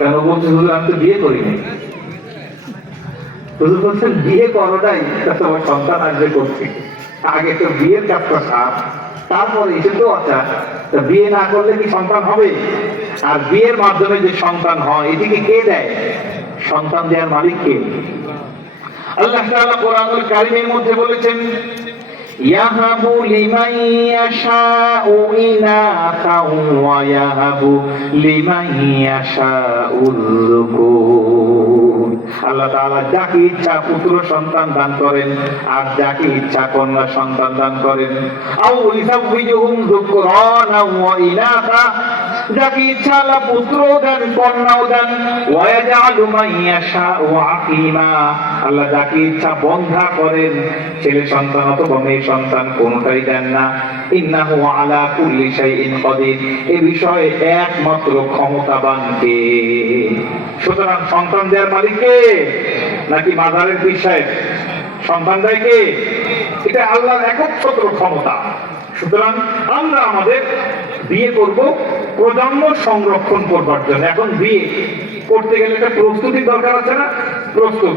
কেন বলছে হুজুর আমি তো বিয়ে করিনি। হুজুর বলছেন বিয়ে করোটাই তোমার সন্তান আসবে করছে, আগে তো বিয়ের কাজটা সার, তারপরে এসে তো আচ্ছা বিয়ে না করলে কি সন্তান হবে? আর বিয়ের মাধ্যমে যে সন্তান হয় এটিকে কে দেয়? সন্তান দেওয়ার মালিক কে? আল্লাহ তাআলা কোরআনুল কারীমের মধ্যে বলেছেন ইয়াহাবু লিমান ইয়াশাউ ইনাসাউ ওয়া ইয়াহাবু লিমান ইয়াশাউল যুকুর। আল্লাহ তাআলা যাকে ইচ্ছা পুত্র সন্তান দান করেন আর যাকে ইচ্ছা কন্যা সন্তান দান করেন। আও ইযাওয়িজুহুম যুকরানা ওয়া ইনাসা, যাকে ইচ্ছা আল্লাহ পুত্রও দেন কন্যাও দেন। ওয়া ইয়াজআলু মান ইয়াশাউ আকীমা, আল্লাহ যাকে ইচ্ছা বন্ধ্যা করেন, ছেলে সন্তান অথবা মেয়ে সন্তান কোনটাই দেন না। ইন্নাহু আলা কুল্লি শাইইন কাদির, এই বিষয়ে একমাত্র ক্ষমতাবান কে? সুতরাং সন্তান দেওয়ার মালিক কে? নাকি মাজারের পীর সাহেব? সন্তান দেয় কে? এটা আল্লাহর একচ্ছত্র ক্ষমতা। সুতরাং আমরা আমাদের বিয়ে করব প্রজন্ম সংরক্ষণ করবার জন্য। এখন বিয়ে করতে গেলে একটা প্রস্তুতির দরকার আছে না? প্রস্তুত,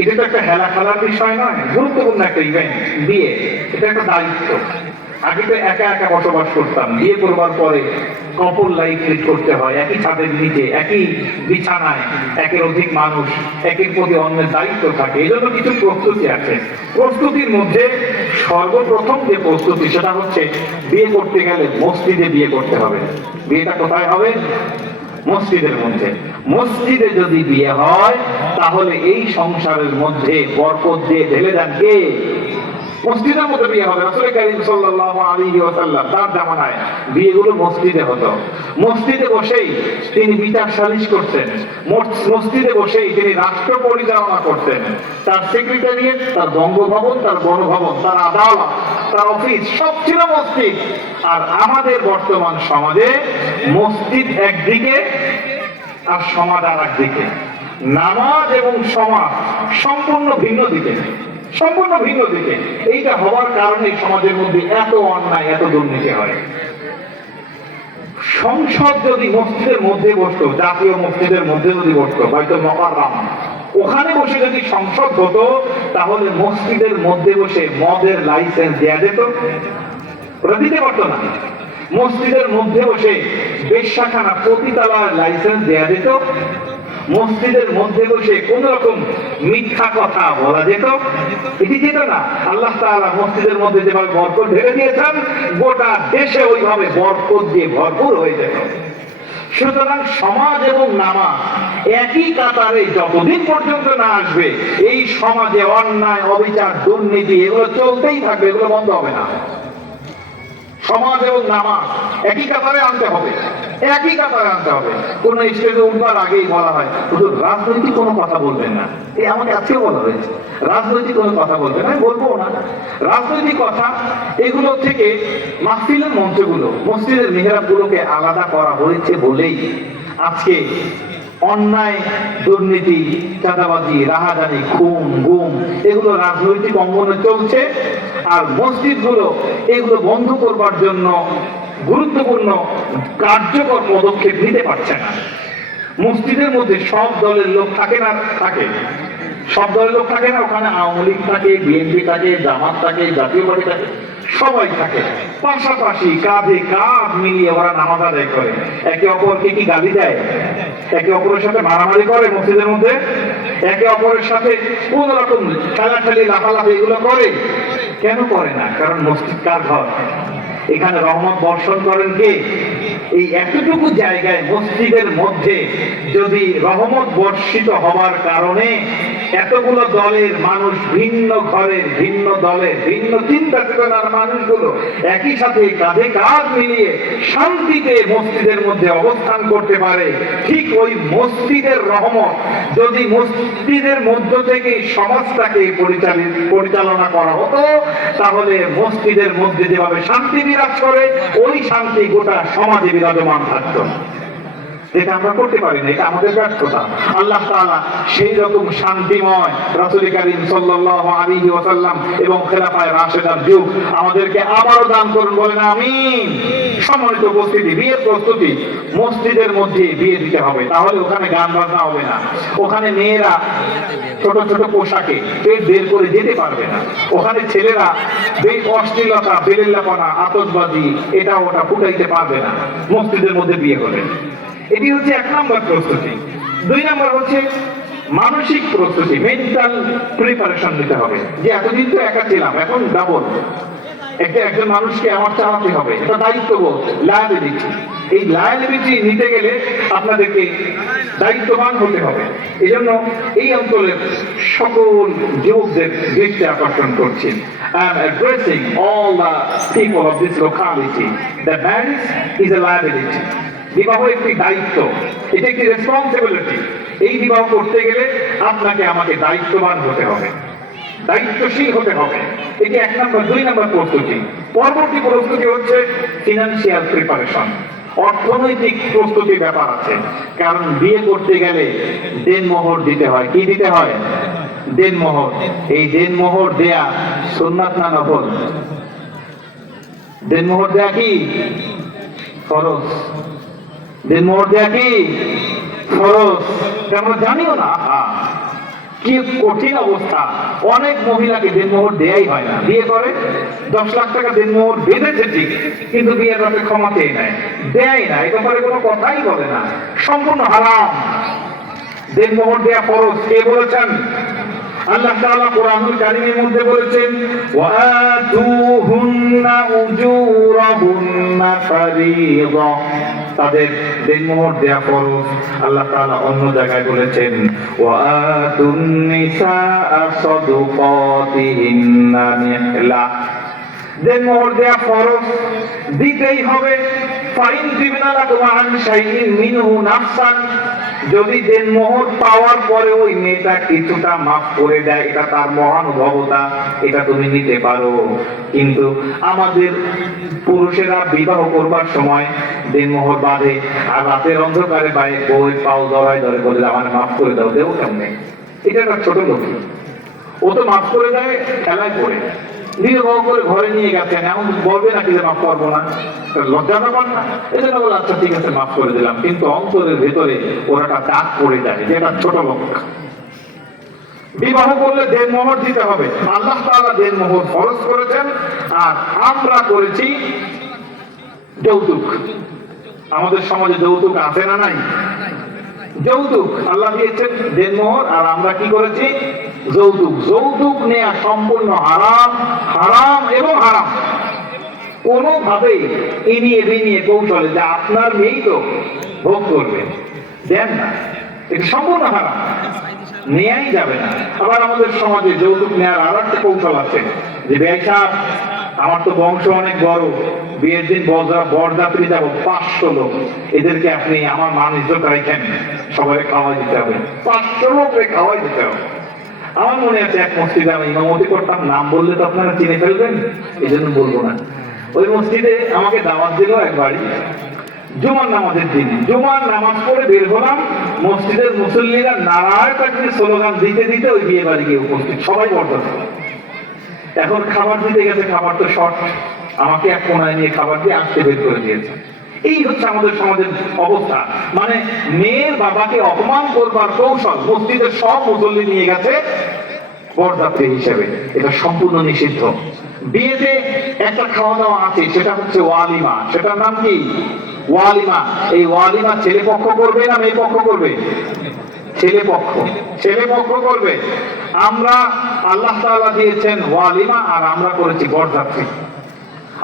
এটা তো একটা হেলা খেলার বিষয় নয়, গুরুত্বপূর্ণ একটা ইভেন্ট বিয়ে, এটা একটা দায়িত্ব। আগে তো একা একা বসবাস করতাম, বিয়ে করবার পরে কপল লাইফ লিড করতে হয়, একই ছাদের নিচে একই বিছানায় একের অধিক মানুষ, একের প্রতি অন্যের দায়িত্ব থাকে, এই জন্য কিছু প্রস্তুতি আছে। প্রস্তুতির মধ্যে সর্বপ্রথম যে প্রস্তুতি সেটা হচ্ছে বিয়ে করতে গেলে মসজিদে বিয়ে করতে হবে। বিয়েটা কোথায় হবে? মসজিদের মধ্যে। মসজিদে যদি বিয়ে হয় তাহলে এই সংসারের মধ্যে বরকত দিয়ে ঢেলে দেন কে? মসজিদের মধ্যে বিয়ে হবে। রাসূল কারীম সাল্লাল্লাহু আলাইহি ওয়াসাল্লাম তার জামানায় বিয়েগুলো মসজিদে হতো। মসজিদে বসেই তিনি বিচার সালিশ করতেন, মসজিদে বসেই তিনি রাষ্ট্র পরিচালনা করতেন। তার সেক্রেটারিয়েট, তার বঙ্গভবন, তার গণভবন, তার আদালত, তার অফিস সব ছিল মসজিদ। আর আমাদের বর্তমান সমাজে মসজিদ একদিকে আর সমাজ আর একদিকে। নামাজ এবং সমাজ সম্পূর্ণ ভিন্ন দিকে, সম্পূর্ণ ভিন্ন দিকে। এইটা হওয়ার কারণে সমাজের মধ্যে এত অন্যায়, এত দুর্নীতি হয়। সংসদ যদি মসজিদের মধ্যে বসতো, জাতীয় মসজিদের মধ্যে যদি বসতো, হয়তো মুকাররম, ওখানে বসে যদি সংসদ হতো তাহলে মসজিদের মধ্যে বসে মদের লাইসেন্স দেয়া যেত? ওরা দিতে পারতো না। মসজিদের মধ্যে বসে বেশ্যাখানা পতিতালয়ের লাইসেন্স দেয়া যেত? মসজিদের মধ্যে বসে কোন রকম মিথ্যা কথা বলা যেত? এটি যেত না। আল্লাহ তাআলা মসজিদের মধ্যে যেভাবে বরকত ঢেলে দিয়েছেন, গোটা দেশে ওইভাবে বরকত দিয়ে ভরপুর হয়ে যেত। সুতরাং সমাজ এবং নামাজ একই কাতারে যতদিন পর্যন্ত না আসবে, এই সমাজে অন্যায়, অবিচার, দুর্নীতি এগুলো চলতেই থাকবে, এগুলো বন্ধ হবে না। সমাজ এবং নামাজ একই কাতারে আনতে হবে, একই কাতারে আনতে হবে। কোন স্টেজে উঠবার আগেই বলা হয় শুধু রাজনৈতিক কোনো কথা বলবেন না। এই আমাকে আজকেও বলা হয়েছে রাজনৈতিক কোনো কথা বলবেন না, আমি বলবো না। রাজনৈতিক কথা এগুলো থেকে মাহফিলের মঞ্চগুলো, মসজিদের মিহরাবগুলোকে আলাদা করা হয়েছে বলেই আজকে অন্যায়, দুর্নীতি, চাঁদাবাজি, রাহাজানি, খুন, গুম এগুলো রাজনৈতিক অঙ্গনে চলছে। আর মসজিদগুলো এগুলো বন্ধ করবার জন্য গুরুত্বপূর্ণ কার্যকর পদক্ষেপ নিতে পারছে না। মসজিদের মধ্যে সব দলের লোক থাকে না? থাকে। সব দলের লোক থাকে না? ওখানে আওয়ামী লীগ থাকে, বিএনপি থাকে, জামাত থাকে, জাতীয় পার্টি থাকে, সবাই থাকে। পাশাপাশি কাঁধে কাঁধ মিলিয়ে ওরা নামাজ আদায় করে। একে অপরকে কি গালি দেয়? একে অপরের সাথে মারামারি করে মসজিদের মধ্যে? একে অপরের সাথে কোন রকম খেলাখেলি, লাফালাফি এগুলো করে? কেন করে না? কারণ মসজিদ কার ঘর? এখানে রহমত বর্ষণ করেন কে? এই এতটুকু জায়গায় মসজিদের মধ্যে যদি রহমত বর্ষিত হবার কারণে এতগুলো দলের মানুষ, ভিন্ন ঘরের, ভিন্ন দলের, ভিন্ন চিন্তা চেতনার মানুষগুলো একই সাথে কাঁধে কাঁধ মিলিয়ে শান্তিতে মসজিদের মধ্যে অবস্থান করতে পারে, ঠিক ওই মসজিদের রহমত যদি মসজিদের মধ্য থেকে সমাজটাকে পরিচালনা করা হতো, তাহলে মসজিদের মধ্যে যেভাবে শান্তি বিরাজ করে ওই শান্তি গোটা সমাজে বিরাজমান থাকতো। যেটা আমরা করতে পারি না, এটা আমাদের ব্যর্থতা। আল্লাহ তাআলা সেই রকম শান্তিময় রাসূল কারীম সাল্লাল্লাহু আলাইহি ওয়াসাল্লাম এবং খেলাফায়ে রাশেদার যুগ আমাদেরকে আবারও দান করুন, বলেন আমিন। সম্মানিত উপস্থিতি, বিয়ের প্রস্তুতি মসজিদের মধ্যে বিয়ে দিতে হবে, তাহলে ওখানে গান বাজনা হবে না, ওখানে মেয়েরা ছোট ছোট পোশাকে পেট বের করে যেতে পারবে না, ওখানে ছেলেরা এই অশ্লীলতা, বেলেল্লাপনা, আতশবাজি এটা ওটা ফুটাইতে পারবে না মসজিদের মধ্যে বিয়ে করে। এটি হচ্ছে 1 নম্বর প্রস্তুতি। 2 নম্বর হচ্ছে মানসিক প্রস্তুতি, মেন্টাল প্রিপারেশন নিতে হবে, যে এতদিন তো একা ছিলাম, এখন ডাবল একজন মানুষকে আমার চালাতে হবে, এটা দায়িত্ববোধ, লায়াবিলিটি। এই লায়াবিলিটি নিতে গেলে আপনাদেরকে দায়িত্ববান হতে হবে। এই জন্য এই অঞ্চলের সকল যুবকদের দৃষ্টি আকর্ষণ করছি। I am addressing all the people of this locality that marriage is a liability. বিবাহ একটি দায়িত্ব, এটা একটি রেসপন্সিবিলিটি। এই বিবাহ করতে গেলে আপনাকে আমাকে দায়িত্ববান হতে হবে, দায়িত্বশীল হতে হবে। এটি 1 নম্বর। 2 নম্বর প্রস্তুতি। পরবর্তী প্রস্তুতি হচ্ছে ফিনান্সিয়াল প্রিপারেশন, অর্থনৈতিক প্রস্তুতি ব্যাপার আছে। কারণ বিয়ে করতে গেলে দেনমোহর দিতে হয়। কি দিতে হয়? দেনমোহর। এই দেনমোহর দেয়া সুন্নাত না নফল? দেনমোহর দেয়া কি ফরজ? দেনমোহর দেয়া কি ফরজ? আমরা জানিও না কি কঠিন অবস্থা। অনেক মহিলাকে দেনমোহর দেয়াই হয় না, বিয়ে করে 10 লাখ টাকা দেনমোহর বেঁধেছে ঠিক, কিন্তু বিয়ের রাতে ক্ষমা চেয়ে নেয়, দেয় না, এই ব্যাপারে কোনো কথাই বলে না, সম্পূর্ণ হারাম। দেনমোহর দেয়া ফরজ। কে বলেছেন? আল্লাহ তাআলা কোরআনুল কারীমের মধ্যে বলেছেন, ওয়াতুহুন্না উজুরাহুন্না ফারিযা, তাদের দেনমোহর দেয়া ফরজ। আল্লাহ তাআলা অন্য জায়গায় বলেছেন, ওয়াতুন নিসাআ সাদুকাতিহিন্না নিহলা, দেনমোহর দেয়া ফরজ, দিতেই হবে। ফাইন তিবনা লাকুম আন শাইইন মিনহু নাফসান, যদি দেনমোহর পাওয়ার পরে ওই মেয়েটা কিছুটা মাফ করে দেয়, এটা তার মহানুভবতা, এটা তুমি নিতে পারো। কিন্তু আমাদের পুরুষেরা বিবাহ করবার সময় দেনমোহর বাঁধে, আর রাতের অন্ধকারে বউয়ের পাও ধরায় ধরে বলে আমার মাফ করে দাও, দেবো কেমনে? এটা একটা ছোট লোক, ও তো মাফ করে দেয় খেলায় পড়ে, বিবাহ করে ঘরে নিয়ে গেছেন, এমন বলবে নাকি যে মাফ করবো না? লজ্জা ব্যাপার না? এজন্য বলে আচ্ছা ঠিক আছে মাফ করে দিলাম, কিন্তু অন্তরের ভেতরে ওরা একটা দাগ পড়ে যায় যে এটা ছোট লোক। বিবাহ করলে দেনমোহর দিতে হবে। আল্লাহ তাআলা দেনমোহর ফরজ করেছেন, আর আমরা করেছি যৌতুক। আমাদের সমাজে যৌতুক আছে না নাই? যৌতুক আল্লাহ দিয়েছেন দেনমোহর, আর আমরা কি করেছি? যৌতুক। যৌতুক নেয়া সম্পূর্ণ হারাম, হারাম এবং হারাম। কোনোভাবেই ইনিয়ে বিনিয়ে কৌশলে যে আপনার মেয়েই তো ভোগ করবে, দেন না, এটা সম্পূর্ণ হারাম, নেয়াই যাবে না। আবার আমাদের সমাজে যৌতুক নেওয়ার আর একটা কৌশল আছে, যে ভাই সাহেব আমার তো বংশ অনেক বড়, বিয়ের দিন বরযাত্রী যাবো 500 লোক, এদেরকে আপনি আমার মান ইজ্জত রাখেন, সবাই খাওয়াই দিতে হবে, 500 লোককে খাওয়াই দিতে হবে। আমার মনে আছে এক মসজিদে আমি ইমামতি করতাম, নাম বললে তো আপনারা চিনে ফেলবেন, এই জন্য বলবো না। ওই মসজিদে আমাকে দাওয়াত দিল এক বাড়ি, জুমার নামাজের দিন। জুমার নামাজ পড়ে বের হলাম, মসজিদের মুসল্লিরা নারায় তাকবীর স্লোগান দিতে দিতে ওই বিয়ে বাড়ি গিয়ে উপস্থিত, সবাই বরযাত্রী। এখন খাবার দিতে গেছে, খাবার তো শর্ট, আমাকে এক কোনায় নিয়ে খাবার দিয়ে আসতে বের করে দিয়েছে। এই হচ্ছে আমাদের সমাজের অবস্থা। মানে মেয়ের বাবাকে অপমান করবার কৌশল মসজিদের সব মুসল্লি নিয়ে গেছে বরযাত্রী হিসেবে, এটা সম্পূর্ণ নিষিদ্ধ। বিয়েতে একটা খাওয়া দাওয়া আছে, সেটা হচ্ছে ওয়ালিমা। সেটার নাম কি? ওয়ালিমা। এই ওয়ালিমা ছেলে পক্ষ করবে না মেয়ে পক্ষ করবে? ছেলে পক্ষ। ছেলে পক্ষ করবে। আমরা আল্লাহ তাআলা দিয়েছেন ওয়ালিমা, আর আমরা করেছি বরযাত্রী।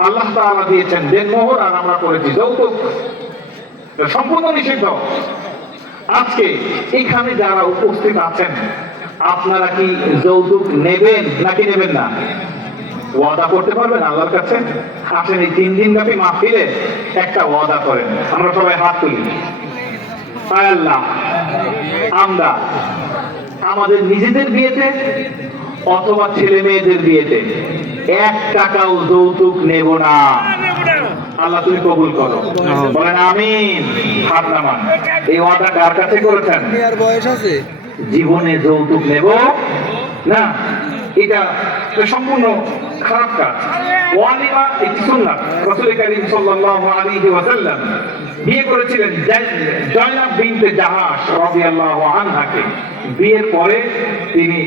আল্লাহ তাআলা দিয়েছেন দেনমোহর, আর আমরা করেছি যৌতুক। সম্পূর্ণ নিষিদ্ধ। আজকে এখানে যারা উপস্থিত আছেন, আপনারা কি যৌতুক নেবেন নাকি নেবেন না? ওয়াদা করতে পারবেন আল্লাহর কাছে? আসেন এই 3 দিন ব্যাপী মাহফিলে একটা ওয়াদা করেন। আমরা সবাই হাত তুলি। আল্লাহ, আমরা আমাদের নিজেদের বিয়েতে অথবা ছেলে মেয়েদের বিয়েতে 1 টাকাও যৌতুক নেব না। আল্লাহ তুমি কবুল করো, বলেন আমিন, হাত নামান। এই ওয়াদা কার কাছে করেছেন? বয়স আছে জীবনে যৌতুক নেব না, এটা সম্পূর্ণ খারাপ কাজ। ওয়ালিমা একটি সুন্নাত। রাসূল কারীম সাল্লাল্লাহু আলাইহি ওয়াসাল্লাম বিয়ে করেছিলেন জয়নাব বিনতে জাহাশ রাদিয়াল্লাহু আনহাকে। বিয়ের পরে তিনি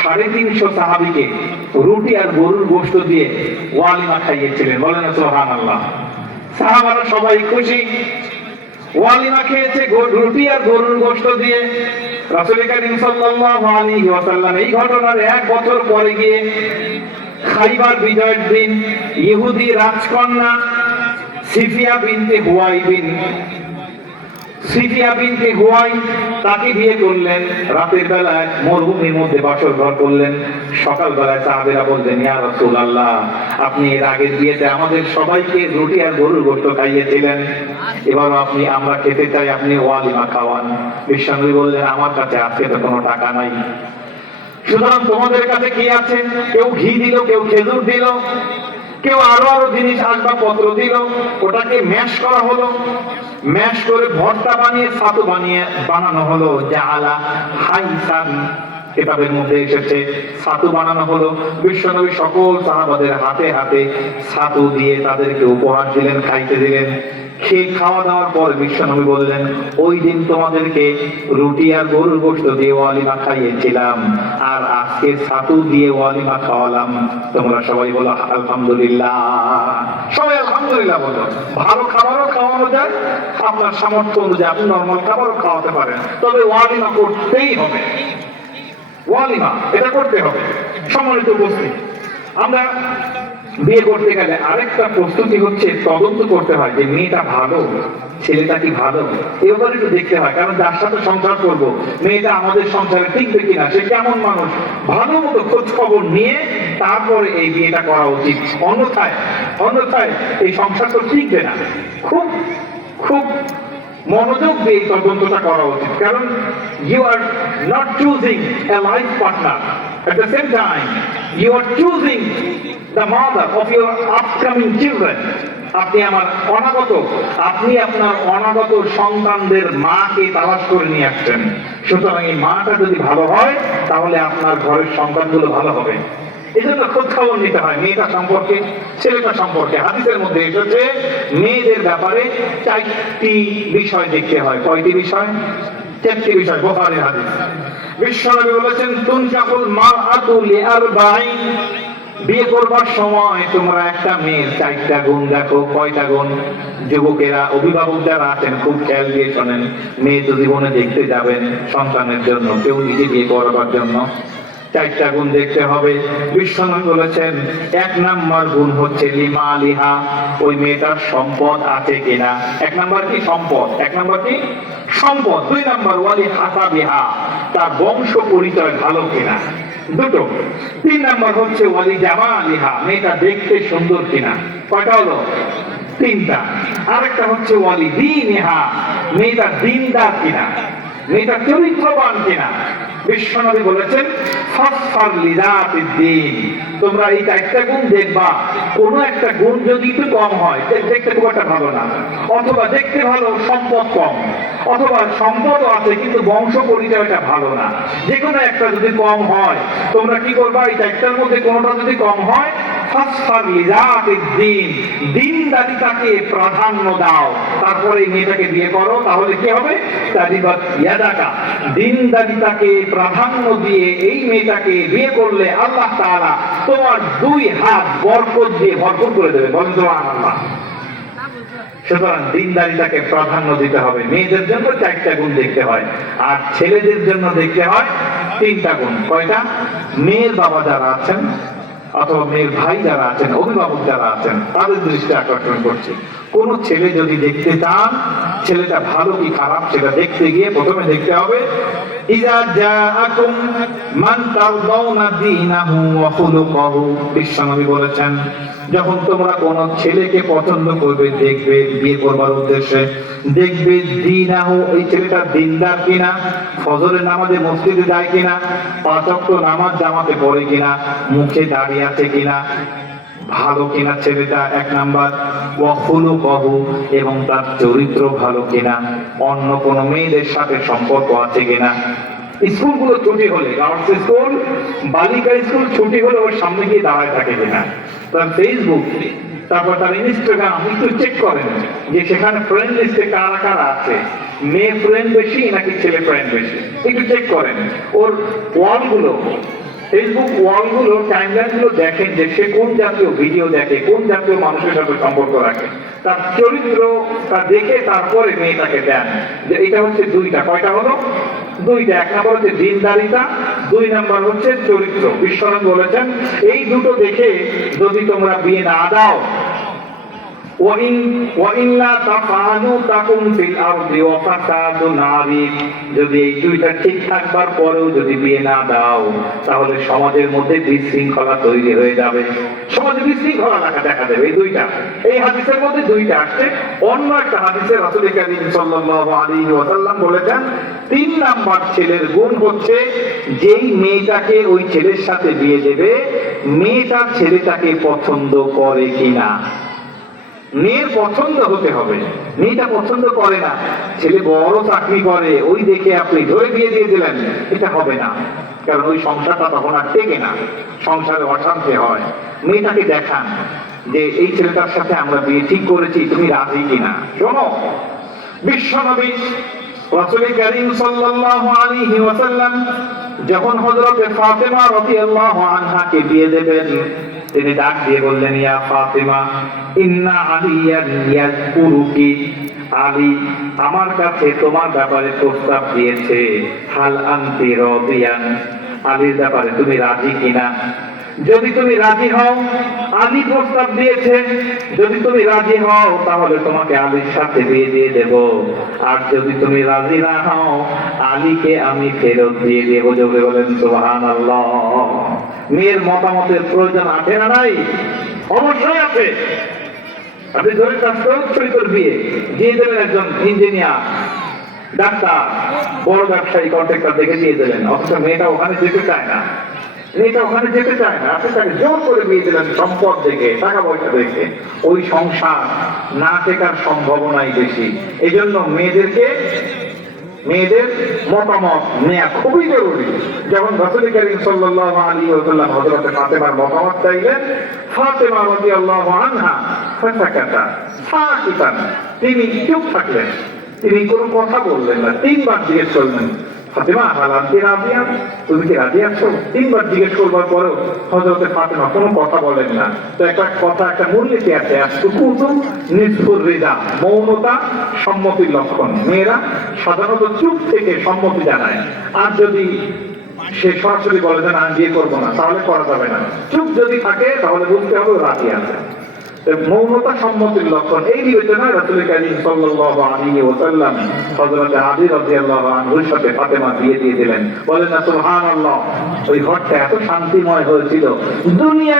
350 সাহাবীকে রুটি আর গরুর গোশত দিয়ে ওয়ালিমা খাইয়েছিলেন, বলেন সুবহানাল্লাহ। সাহাবারা সবাই খুশি, ওয়ালিমা খেয়েছে রুটি আর গরুর গোশত দিয়ে। রাসূল কারীম সাল্লাল্লাহু আলাইহি ওয়াসাল্লাম এই ঘটনার 1 বছর পরে গিয়ে খাইবার বিজয়ের দিন ইহুদি রাজকন্যা সিফিয়া বিনতে হুয়াই তাকে বিয়ে করলেন। রাতের বেলায় মরুভূমির মধ্যে বাসর ঘর করলেন। সকাল বেলায় সাহাবীরা বললেন, ইয়া রাসূলুল্লাহ, আপনি এর আগের বিয়েতে আমাদের সবাইকে রুটি আর গরুর গোশত খাইয়েছিলেন, এবার আমরা খেতে চাই, আপনি ওয়ালিমা খাওয়ান। বিশ্বনবী বললেন, আমার কাছে আজকে তো কোনো টাকা নাই, সুতরাং তোমাদের কাছে কি আছে? কেউ ঘি দিল, কেউ খেজুর দিল, কেউ আরো জিনিস আসবাবপত্র দিল। ওটাকে ম্যাশ করা হলো, ম্যাশ করে ভর্তা বানিয়ে ছাতু বানানো হলো। জাআলা হাইসান কিতাবের মধ্যে এসেছে, ছাতু বানানো হলো। বিশ্বনবী সকল সাহাবাদের হাতে হাতে ছাতু দিয়ে তাদেরকে উপহার দিলেন, খাইতে দিলেন। খাওয়া দাওয়ার পর বিশ্বনবী বললেন, ওই দিন তোমাদেরকে রুটি আর গরুর গোশত দিয়ে ওয়ালিমা খাইয়েছিলাম, আর আজকে ছাতু দিয়ে ওয়ালিমা খাওয়ালাম। তোমরা সবাই বলো আলহামদুলিল্লাহ, সবাই আলহামদুলিল্লাহ বলো। ভালো খাবারও খাওয়ানো যায়, আপনার সামর্থ্য অনুযায়ী আপনি নরমাল খাবারও খাওয়াতে পারেন, তবে ওয়ালিমা করতেই হবে। ওয়ালিমা এটা করতে হবে। সম্মানিত উপস্থিতি, আমরা বিয়ে করতে গেলে আরেকটা প্রস্তুতি হচ্ছে তদন্ত করতে হয় যে মেয়েটা ভালো, ছেলেটা কি ভালো, এই ব্যাপারে একটু দেখতে হয়। কারণ যার সাথে সংসার করব, মেয়েটা আমাদের সংসারে টিকবে কিনা, সে কেমন মানুষ, ভালো মতো খোঁজ খবর নিয়ে তারপরে এই বিয়েটা করা উচিত। অন্যথায় এই সংসার তো টিকবে না। খুব খুব মনোযোগ দিয়ে তদন্তটা করা উচিত। কারণ you are not choosing a life partner, at the same time you are choosing the mother of your upcoming children. আপনি আপনার অনাগত সন্তানদের মাকে তালাশ করে নিয়ে আসছেন। সুতরাং এই মাটা যদি ভালো হয় তাহলে আপনার ঘরের সন্তানগুলো ভালো হবে। এজন্য খোঁজ খবর নিতে হয় মেয়েটা সম্পর্কে, ছেলেটা সম্পর্কে। হাদিসের মধ্যে এসেছে মেয়েদের ব্যাপারে 4টি বিষয় দেখতে হয়। কয়টি বিষয়? 4টি বিষয়, বুখারীর হাদিস। বিশ্বনবী বলেছেন, তুনকাহুল মারআতু লিআরবাঈন, বিয়ে করবার সময় তোমরা একটা মেয়ের 4টা গুণ দেখো। কয়টা গুণ? যুবকেরা, অভিভাবক যারা আছেন খুব খেয়াল দিয়ে শোনেন। মেয়ে তো জীবনে দেখতে যাবেন সন্তানের জন্য, কেউ নিজে বিয়ে করবার জন্য, 4টা গুণ দেখতে হবে। বিশ্বনবী বলেছেন 1 নাম্বার গুণ হচ্ছে লিমালিহা, ওই মেয়েটার সম্পদ আছে কিনা। 1 নাম্বার কি? সম্পদ। 1 নাম্বার কি? সম্পদ। 2 নাম্বার ওয়ালি হাসাবিহা, তার বংশ পরিচয় ভালো কিনা, দুটো। 3 নাম্বার হচ্ছে ওয়ালি জামালিহা, মেয়েটা দেখতে সুন্দর কিনা। কয়টা হলো? 3টা। আরেকটা হচ্ছে ওয়ালি দীনিহা, মেয়েটা দিনদার কিনা, মেয়েটা চরিত্রবান কিনা। বিশ্বনবী বলেছেন ফাসফার লিযাতিদ দ্বীন, তোমরা এই 4টা গুণ দেখবা। কোন একটা গুণ যদি একটু কম হয়, দেখতে খুব একটা ভালো না, অথবা দেখতে ভালো সম্পদ কম, অথবা সম্পদও আছে কিন্তু বংশ পরিচয়টা ভালো না, যে কোনো একটা যদি কম হয়, তোমরা কি করবা? এই 4টার মধ্যে কোনোটা যদি কম হয়, ফাসফার লিযাতিদ দ্বীন, দিনদারিতাকে প্রাধান্য দাও, তারপরে এই মেয়েটাকে বিয়ে করো। তাহলে কি হবে? তারিবাত ইয়াদাকা, দিনদারিতাকে প্রাধান্য দিয়ে এই মেয়েটাকে বিয়ে করলে আল্লাহ তাআলা তোমার 2 হাত বরকত দিয়ে ভরপুর করে দেবে। বলেন সুবহানাল্লাহ। সুতরাং দিনদারিতাকে প্রাধান্য দিতে হবে। মেয়েদের জন্য 4টা গুণ দেখতে হয়, আর ছেলেদের জন্য দেখতে হয় 3টা গুণ। কয়টা? মেয়ের বাবা যারা আছেন অথবা মেয়ের ভাই যারা আছেন, অভিভাবক যারা আছেন, তাদের দৃষ্টি আকর্ষণ করছে। কোন ছেলে যদি দেখতে চান ছেলেটা ভালো কি খারাপ, সেটা দেখতে গিয়ে প্রথমে দেখতে হবে ইযা জাআকুম মান তারদাউনা দীনাহু ওয়া খুলুকাহু। বিশ্বনবী বলেছেন, যখন তোমরা কোন ছেলেকে পছন্দ করবে, দেখবে বিয়ে করবার উদ্দেশ্যে, দেখবে দীনাহু, এই ছেলেটা দিনদার কিনা, ফজরের নামাজে মসজিদে যায় কিনা, 5 ওয়াক্ত নামাজ জামাতে পড়ে কিনা, মুখে দাড়ি আছে কিনা, ভালো কিনা ছেলেটা, এক নাম্বার। ওয়াখুলুকহু, এবং তার চরিত্র ভালো কিনা, অন্য কোনো মেয়েদের সাথে সম্পর্ক আছে কিনা। স্কুলগুলো ছুটি হলে, গার্লস স্কুল, বালিকা স্কুল ছুটি হলে ওর সামনে গিয়ে দাঁড়ায় থাকে কিনা, তার ফেসবুক, তারপর তার ইনস্টাগ্রাম একটু চেক করেন যে সেখানে ফ্রেন্ড লিস্টে কারা কারা আছে, মেয়ে ফ্রেন্ড বেশি নাকি ছেলে ফ্রেন্ড বেশি, একটু চেক করেন। ওর ওয়ালগুলো, ফেসবুক ওয়ালগুলো, টাইমলাইন গুলো দেখেন যে সে কোন জাতীয় ভিডিও দেখে, কোন জাতীয় মানুষের সাথে সম্পর্ক রাখে, তার চরিত্রটা দেখে তারপরে মেয়েটাকে দেন যে এটা হচ্ছে দুইটা। কয়টা হলো? দুইটা। এক নম্বর হচ্ছে দিনদারিতা, দুই নম্বর হচ্ছে চরিত্র। বিশ্বনাথ বলেছেন এই দুটো দেখে যদি তোমরা বিয়ে না দাও, যদি এই দুইটা ঠিক থাকবার পরেও যদি বিয়ে না দাও, তাহলে সমাজের মধ্যে বিশৃঙ্খলা তৈরি হয়ে যাবে, সমাজে বিশৃঙ্খলা দেখা দেবে। এই দুইটা, এই হাদিসের মধ্যে দুইটা আসছে। অন্য একটা হাদিসে রাসূল কারীম সাল্লাল্লাহু আলাইহি ওয়াসাল্লাম বলেছেন 3 নাম্বার ছেলের গুণ হচ্ছে যেই মেয়েটাকে ওই ছেলের সাথে বিয়ে দেবে, মেয়েটা ছেলেটাকে পছন্দ করে কিনা। মেয়ের পছন্দ হতে হবে। মেয়েটা পছন্দ করে না, ছেলে বড় চাকরি করে, ওই দেখে আপনি ধরে বিয়ে দিয়ে দিলেন, এটা হবে না, কারণ ওই সংসারটা তখন আর টেকে না, সংসারে অশান্তি হয়। মেয়েটাকে দেখান যে এই ছেলেটার সাথে আমরা বিয়ে ঠিক করেছি, তুমি রাজি কিনা। শোনো, বিশ্বনবী রাসূল কারীম সাল্লাল্লাহু আলাইহি ওয়াসাল্লাম যখন হযরত ফাতেমা রাদিয়াল্লাহু আনহাকে বিয়ে দেবেন, তিনি ডাক দিয়ে বললেন, ইয়া ফাতেমা ইন্না আলিয়ান ইয়াজকুরুকি, আলী আমার কাছে তোমার ব্যাপারে প্রস্তাব দিয়েছে, হাল আনতি রাদিয়ান, আলীর ব্যাপারে তুমি রাজি কিনা। যদি তুমি রাজি হও, আলী প্রস্তাব দিয়েছে, যদি তুমি রাজি হও তাহলে তোমাকে আলীর সাথে বিয়ে দিয়ে দেব, আর যদি তুমি রাজি না হও আলীকে আমি ফেরত দিয়ে দেব। জোরে বলেন সুবহানাল্লাহ। মেয়ের মতামতের প্রয়োজন আছে না নাই? অবশ্যই আছে। আপনি ধরে কাজ করুন, চরিত্র বিয়ে দিয়ে দেবেন একজন ইঞ্জিনিয়ার, ডাক্তার, বড় ব্যবসায়ী, কন্ট্রাক্টর দেখে দিয়ে দিলেন, অথচ মেয়েটা ওখানে যেতে চায় না, মেয়েটা ওখানে যেতে চায় না, আপনি তাকে জোর করে বিয়ে দিলেন সম্পদ দেখে, টাকা পয়সা দেখে, ওই সংসার না টেকার সম্ভাবনাই বেশি। এই জন্য মেয়েদের মতামত নেওয়া খুবই জরুরি। যখন রাসূল কারীম সাল্লাল্লাহু আলাইহি ওয়াসাল্লাম হযরত ফাতেমার মতামত চাইলেন, ফাতেমা রাদিয়াল্লাহু আনহা ফাসাকাতা সাকিতান, তিনি চুপ থাকলেন, তিনি কোনো কথা বললেন না। 3 বার জিজ্ঞেস করলেন, ফাতেমা হাল আনতি রাদিয়া, তুমি কি রাজি আছো? 3 বার জিজ্ঞেস করবার পরেও হযরত ফাতেমা কোনো কথা বলেন না। তো একটা কথা, একটা মূলনীতি আছে, সুকুতু নিসফুর রিদা, মৌনতা সম্মতির লক্ষণ। মেয়েরা সাধারণত চুপ থেকে সম্মতি জানায়, আর যদি সে সরাসরি বলে যে না বিয়ে করবো না, তাহলে করা যাবে না। চুপ যদি থাকে তাহলে বুঝতে হবে রাজি আছে। মৌনতা সম্মতির লক্ষণ। এই বিবেচনায় রাসূল কারীম সাল্লাল্লাহু আলাইহি ওয়াসাল্লাম হযরত আলী রাদিয়াল্লাহু আনহুর সাথে ফাতেমা বিয়ে দিয়ে দিলেন। বলেন না সুবহানাল্লাহ। ওই ঘরটা এত শান্তিময় হয়েছিল, দুনিয়া